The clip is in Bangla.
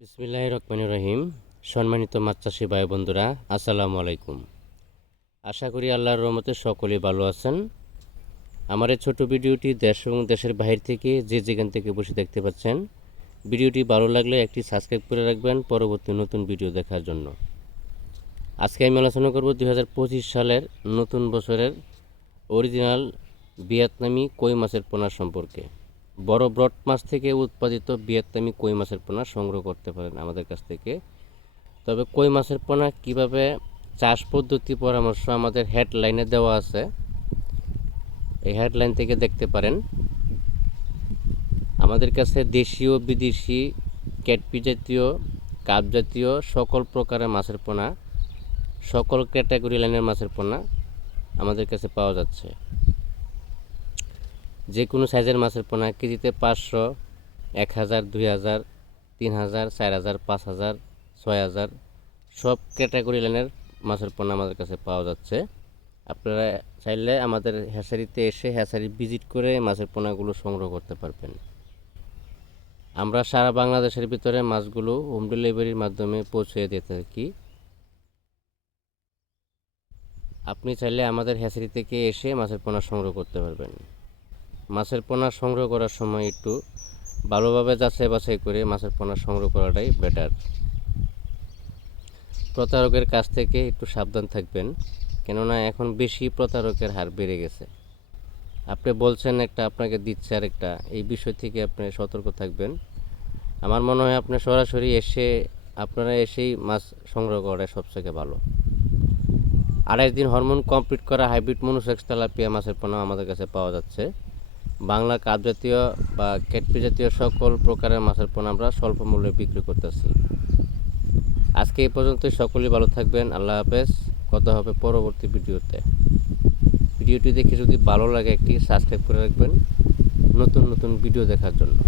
বিসমিল্লাহির রহমানির রহিম। সম্মানিত মাছ চাষি ভাই বন্ধুরা, আসসালামু আলাইকুম। আশা করি আল্লাহর রহমতে সকলেই ভালো আছেন। আমার এই ছোট ভিডিওটি দেশ এবং দেশের বাইরে থেকে যে যেখান থেকে বসে দেখতে পাচ্ছেন, ভিডিওটি ভালো লাগলে একটি সাবস্ক্রাইব করে রাখবেন পরবর্তী নতুন ভিডিও দেখার জন্য। আজকে আমি আলোচনা করব 2025 সালের নতুন বছরের অরিজিনাল ভিয়েতনামি কই মাছের পোনা সম্পর্কে। বড় ব্রড মাছ থেকে উৎপাদিত ভিয়েতনামি কই মাছের পোনা সংগ্রহ করতে পারেন আমাদের কাছ থেকে। তবে কই মাছের পোনা কীভাবে চাষ পদ্ধতি পরামর্শ আমাদের হেডলাইনে দেওয়া আছে, এই হেডলাইন থেকে দেখতে পারেন। আমাদের কাছে দেশীয় বিদেশি ক্যাটপি জাতীয় কাপ জাতীয় সকল প্রকারের মাছের পোনা, সকল ক্যাটাগরি লাইনের মাছের পোনা আমাদের কাছে পাওয়া যাচ্ছে। যে কোনো সাইজের মাছের পোনা কেজিতে 500, 1000, 2000, 3000, 4000, 5000, 6000 সব ক্যাটাগরি লাইনের মাছের পোনা আমাদের কাছে পাওয়া যাচ্ছে। আপনারা চাইলে আমাদের হ্যাচারিতে এসে হ্যাচারি ভিজিট করে মাছের পোনাগুলো সংগ্রহ করতে পারবেন। আমরা সারা বাংলাদেশের ভিতরে মাছগুলো হোম ডেলিভারির মাধ্যমে পৌঁছে দিয়ে থাকি। আপনি চাইলে আমাদের হ্যাচারি থেকে এসে মাছের পোনা সংগ্রহ করতে পারবেন। মাছের পোনা সংগ্রহ করার সময় একটু ভালোভাবে যাচাই বাছাই করে মাছের পোনা সংগ্রহ করাটাই বেটার। প্রতারকের কাছ থেকে একটু সাবধান থাকবেন, কেননা এখন বেশি প্রতারকের হার বেড়ে গেছে। আপনি বলছেন একটা, আপনাকে দিচ্ছে আরেকটা, এই বিষয় থেকে আপনি সতর্ক থাকবেন। আমার মনে হয় আপনি সরাসরি আপনারা এসেই মাছ সংগ্রহ করাটা সবথেকে ভালো। 28 দিন হরমোন কমপ্লিট করা হাইব্রিড মনোসেক্স তেলাপিয়া মাছের পোনা আমাদের কাছে পাওয়া যাচ্ছে। বাংলা কাপ জাতীয় বা ক্যাটপি জাতীয় সকল প্রকারের মাছের পোনা আমরা স্বল্প মূল্যে বিক্রি করতেছি। আজকে এই পর্যন্তই, সকলেই ভালো থাকবেন। আল্লাহ হাফেজ। কথা হবে পরবর্তী ভিডিওতে। ভিডিওটি দেখে যদি ভালো লাগে একটি সাবস্ক্রাইব করে রাখবেন নতুন নতুন ভিডিও দেখার জন্য।